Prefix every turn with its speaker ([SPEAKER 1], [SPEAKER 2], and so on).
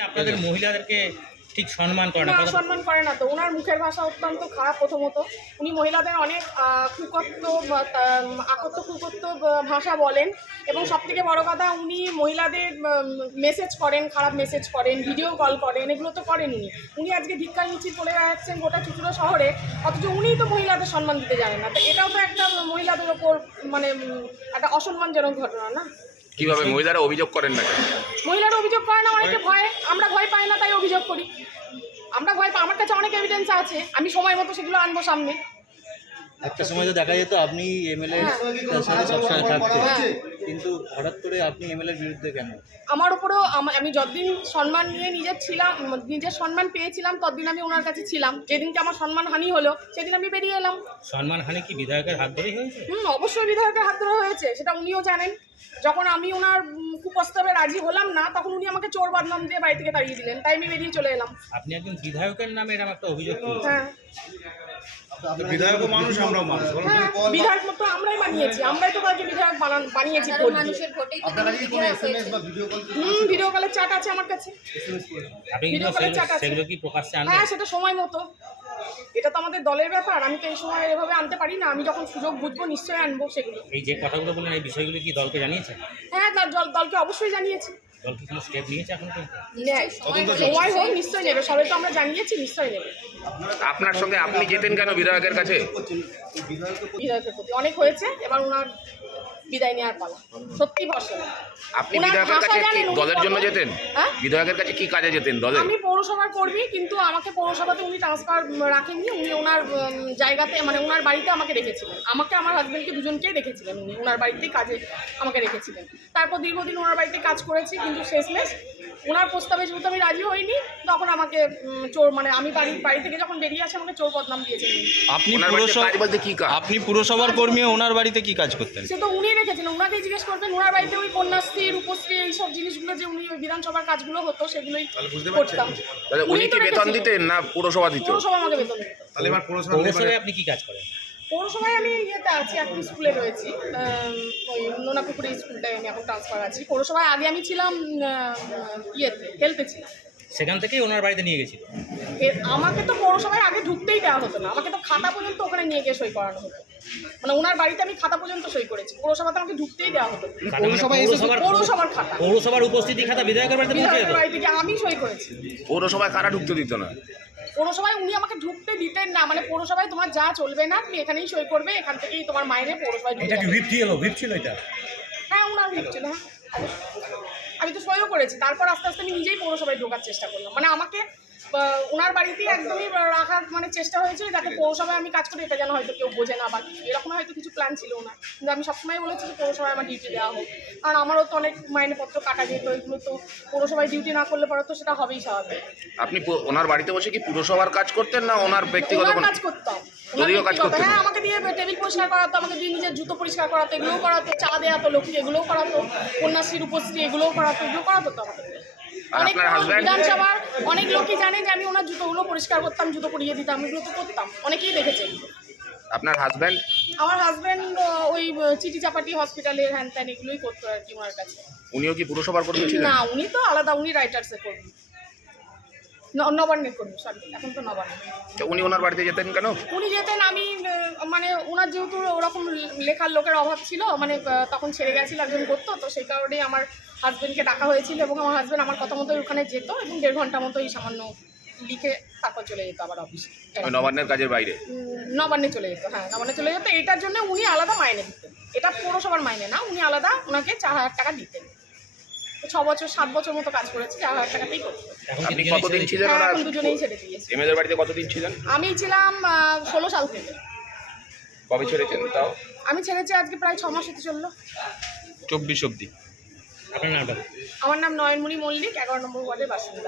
[SPEAKER 1] আপনাদের মহিলাদেরকে ঠিক সম্মান করে না?
[SPEAKER 2] সম্মান করে না তো। ওনার মুখের ভাষা অত্যন্ত খারাপ প্রথমত। উনি মহিলাদের অনেক কুকত্ব বা, আম, কুকত্ব ভাষা বলেন এবং সব থেকে বড় কথা উনি মহিলাদের মেসেজ করেন খারাপ মেসেজ করেন ভিডিও কল করেন এগুলো তো করেন উনি। উনি আজকে ভিক্ষার মিছিল করে যাচ্ছেন গোটা চুচুড়ো শহরে অথচ উনিই তো মহিলাদের সম্মান দিতে জানেন না। তো এটাও তো একটা মহিলাদের ওপর মানে একটা অসম্মানজনক ঘটনা না?
[SPEAKER 3] কীভাবে মহিলারা অভিযোগ করেন না?
[SPEAKER 2] মহিলারা অভিযোগ করে না অনেকে ভয়? আমরা ভয় পাই না তাই অভিযোগ করি। আমরা ভয় পাই আমার কাছে অনেক এভিডেন্স আছে। আমি সময় মতো সেগুলো আনব সামনে।
[SPEAKER 4] একটা সময় তো দেখা যেত আপনি এমএলএ সাথে সবসময় থাকতেন।
[SPEAKER 2] হ্যাঁ।
[SPEAKER 4] কিন্তু হঠাৎ করে আপনি এমএলএ এর বিরুদ্ধে কেন?
[SPEAKER 2] আমার উপরেও আমা- আমি যতদিন সম্মান নিয়ে নিজের ছিলাম নিজের সম্মান পেয়েছিলাম ততদিন আমি ওনার কাছে ছিলাম। যেদিনকে আমার সম্মান হানি হলো সেদিন আমি বেরিয়ে এলাম।
[SPEAKER 1] সম্মানহানি কি বিধায়কের হাত ধরেই হয়েছে?
[SPEAKER 2] হুম অবশ্যই বিধায়কের হাত ধরে হয়েছে সেটা উনিও জানেন। যখন আমি ওনার কুপ্রস্তাবে রাজি হলাম না তখন উনি আমাকে চোর বদনাম দিয়ে বাড়ি থেকে তাড়িয়ে দিলেন। তাই আমি বেরিয়ে চলে এলাম।
[SPEAKER 1] আপনি একজন বিধায়কের নামে এরকম একটা অভিযোগ
[SPEAKER 2] হ্যাঁ।
[SPEAKER 5] বিধায়ক মানুষ আমরাও মানুষ
[SPEAKER 2] হ্যাঁ বিধায়ক মতো আমরাই বানিয়েছি আমরাই তো বিধায়ক বানান বানিয়েছি
[SPEAKER 6] মানুষের ভোটে
[SPEAKER 5] আপনার কি কোনো এসএমএস বা ভিডিও কল
[SPEAKER 2] হুম ভিডিও কলের আছে আমার কাছে।
[SPEAKER 1] আপনি
[SPEAKER 2] ভিডিও কলের
[SPEAKER 1] সেগুলো-
[SPEAKER 2] আছে।
[SPEAKER 1] সেগুলো কি প্রকাশ্যে আনবেন?
[SPEAKER 2] হ্যাঁ সেটা সময় মতো। এটা তো আমাদের দলের ব্যাপার আমি তো এই সময় এভাবে আনতে পারি না আমি যখন সুযোগ বুঝব নিশ্চয়ই আনব সেগুলো।
[SPEAKER 1] এই যে কথাগুলো বললেন এই বিষয়গুলো কি দলকে জানিয়েছেন?
[SPEAKER 2] হ্যাঁ দল দলকে অবশ্যই জানিয়েছি।
[SPEAKER 1] দল কি কোনো স্টেপ নিয়েছে এখন পর্যন্ত?
[SPEAKER 2] সময় হোক নিশ্চয়ই নেবে সবাই তো আমরা জানিয়েছি নিশ্চয়ই নেবে।
[SPEAKER 3] আপনার সঙ্গে আপনি যেতেন কেন বিধায়কের কাছে?
[SPEAKER 2] বিধায়কের প্রতি অনেক হয়েছে এবার ওনার বিদায় নেওয়ার পালা। সত্যি ভরসা। নেই।
[SPEAKER 3] আপনি বিধায়কের কাছে কি দলের জন্য যেতেন?
[SPEAKER 2] হ্যাঁ?
[SPEAKER 3] বিধায়কের কাছে কি কাজে যেতেন দলে?
[SPEAKER 2] আমি পৌরসভার কর্মী কিন্তু আমাকে পৌরসভাতে উনি ট্রান্সফার রাখেননি। উনি ওনার জায়গাতে মানে ওনার বাড়িতে আমাকে রেখেছিলেন। আমাকে আমার হাজব্যান্ডকে দুজনকেই রেখেছিলেন। উনি ওনার বাড়িতেই কাজে আমাকে রেখেছিলেন। তারপর দীর্ঘদিন ওনার বাড়িতে কাজ করেছি কিন্তু শেষমেশ ওনার প্রস্তাবে যেহেতু আমি রাজি হইনি তখন আমাকে চোর মানে আমি বাড়ি বাড়ি থেকে যখন বেরিয়ে আসি আমাকে চোর বদনাম দিয়েছেন
[SPEAKER 4] আপনি পুরসভা
[SPEAKER 3] বলতে কি কাজ?
[SPEAKER 4] আপনি পুরসভার কর্মী ওনার বাড়িতে কি কাজ করতেন?
[SPEAKER 2] সে তো উনি রেখেছেন ওনাকেই জিজ্ঞেস করবেন ওনার বাড়িতে ওই কন্যাশ্রী রূপশ্রী এইসব জিনিসগুলো যে উনি ওই বিধানসভার কাজগুলো হতো সেগুলোই করতাম।
[SPEAKER 3] তাহলে উনি
[SPEAKER 2] তো
[SPEAKER 3] কি বেতন দিতেন না পুরসভা দিত
[SPEAKER 2] পৌরসভা আমাকে বেতন দিত
[SPEAKER 5] তাহলে এবার পৌরসভা
[SPEAKER 1] পৌরসভায় আপনি কি কাজ করেন?
[SPEAKER 2] পৌরসভায় আমি ইয়েতে আছি এখন স্কুলে রয়েছি। ওই নোনাপুকুরি স্কুলটায় আমি এখন ট্রান্সফার আছি। পৌরসভায় আগে আমি ছিলাম ইয়েতে হেলথে ছিলাম।
[SPEAKER 1] সেখান থেকেই ওনার বাড়িতে নিয়ে গেছিল?
[SPEAKER 2] আমাকে তো পৌরসভায় আগে ঢুকতেই দেওয়া হতো না। আমাকে তো খাতা পর্যন্ত ওখানে নিয়ে গিয়ে সই করানো হতো। মানে ওনার বাড়িতে আমি খাতা পর্যন্ত সই করেছি। পৌরসভাতে আমাকে ঢুকতেই দেওয়া হতো না।
[SPEAKER 1] পৌরসভার
[SPEAKER 2] খাতা।
[SPEAKER 1] পৌরসভার উপস্থিতি খাতা বিধায়কের বাড়িতে পৌঁছে যেত?
[SPEAKER 2] আমি সই করেছি।
[SPEAKER 3] পৌরসভায় কারা ঢুকতে দিত না?
[SPEAKER 2] পৌরসভায় উনি আমাকে ঢুকতে দিতেন না মানে পৌরসভায় তোমার যা চলবে না তুমি এখানেই সই করবে এখান থেকেই তোমার মাইনে পৌরসভায় এটা কি
[SPEAKER 5] ভিপ ছিল? ভিপ ছিল এটা?
[SPEAKER 2] হ্যাঁ ওনার ভিড় ছিল হ্যাঁ। আমি তো সইও করেছি তারপর আস্তে আস্তে আমি নিজেই পৌরসভায় ঢোকার চেষ্টা করলাম। মানে আমাকে ওনার বাড়িতেই একদমই রাখার মানে চেষ্টা হয়েছিল যাতে পৌরসভায় আমি কাজ করি এটা যেন হয়তো কেউ বোঝে না বা কিছু এরকম হয়তো কিছু প্ল্যান ছিল ওনার। কিন্তু আমি সবসময় বলেছি যে পৌরসভায় আমার ডিউটি দেওয়া হোক। কারণ আমারও তো অনেক মাইনেপত্র কাটা যেত এগুলো তো পৌরসভায় ডিউটি না করলে পরে তো সেটা হবেই স্বাভাবিক।
[SPEAKER 3] আপনি পু- ওনার বাড়িতে বসে কি পুরসভার কাজ করতেন না ওনার ব্যক্তিগত
[SPEAKER 2] ওনার
[SPEAKER 3] কোনো
[SPEAKER 2] কাজ করতাম। ওনার
[SPEAKER 3] যদিও কাজ
[SPEAKER 2] ব্যক্তিগত-
[SPEAKER 3] করতেন।
[SPEAKER 2] হ্যাঁ আমাকে দিয়ে টেবিল পরিষ্কার করাতো আমাকে দিয়ে নিজের জুতো পরিষ্কার করাতো এগুলোও করাতো চা দেওয়া তো লক্ষ্মী এগুলোও করাতো কন্যাশ্রী রূপশ্রী এগুলোও করাতো এগুলো করাতো তো আমাকে দিয়ে। অনেক বিধানসভার অনেক লোকই জানে যে আমি ওনার জুতোগুলো পরিষ্কার করতাম জুতো পরিয়ে দিতাম এগুলো তো করতাম। অনেকেই দেখেছে।
[SPEAKER 3] আপনার হাজব্যান্ড
[SPEAKER 2] আমার হাজব্যান্ড ওই চিটি চাপাটি হসপিটালের হ্যান ত্যান এগুলোই করতো আর কি ওনার কাছে।
[SPEAKER 3] উনিও কি পুরসভার কর্মী ছিলেন?
[SPEAKER 2] না উনি তো আলাদা উনি রাইটার্সে করবেন নবান্নের করবেন সরি এখন তো নবান্নের
[SPEAKER 3] তো উনি ওনার বাড়িতে যেতেন কেন?
[SPEAKER 2] উনি যেতেন আমি মানে ওনার যেহেতু ওরকম লেখার লোকের অভাব ছিল মানে তখন ছেড়ে গেছিল একজন করতো তো সেই কারণেই আমার হাজব্যান্ডকে ডাকা হয়েছিল এবং আমার হাজব্যান্ড আমার কথা মতো ওখানে যেত এবং দেড় ঘণ্টা মতো এই সামান্য লিখে তারপর চলে যেত আবার অফিসে
[SPEAKER 3] নবান্নের কাজের বাইরে?
[SPEAKER 2] নবান্নে চলে যেত হ্যাঁ নবান্নে চলে যেত। এটার জন্য উনি আলাদা মাইনে দিতেন। এটা পৌরসভার মাইনে না উনি আলাদা ওনাকে চার হাজার টাকা দিতেন। ছ বছর সাত বছর মতো কাজ করেছি চার হাজার টাকাতেই করতো
[SPEAKER 3] আপনি কতদিন ছিলেন
[SPEAKER 2] হ্যাঁ এখন দুজনেই ছেড়ে দিয়েছে।
[SPEAKER 3] এমএলএর বাড়িতে কতদিন ছিলেন?
[SPEAKER 2] আমি ছিলাম ষোলো সাল থেকে।
[SPEAKER 3] কবে ছেড়েছেন তাও?
[SPEAKER 2] আমি ছেড়েছি আজকে প্রায় ছ মাস হতে চলল।
[SPEAKER 4] চব্বিশ অব্দি
[SPEAKER 1] আপনার নামটা?
[SPEAKER 2] আমার নাম নয়নমণি মল্লিক এগারো নম্বর ওয়ার্ডের বাসিন্দা।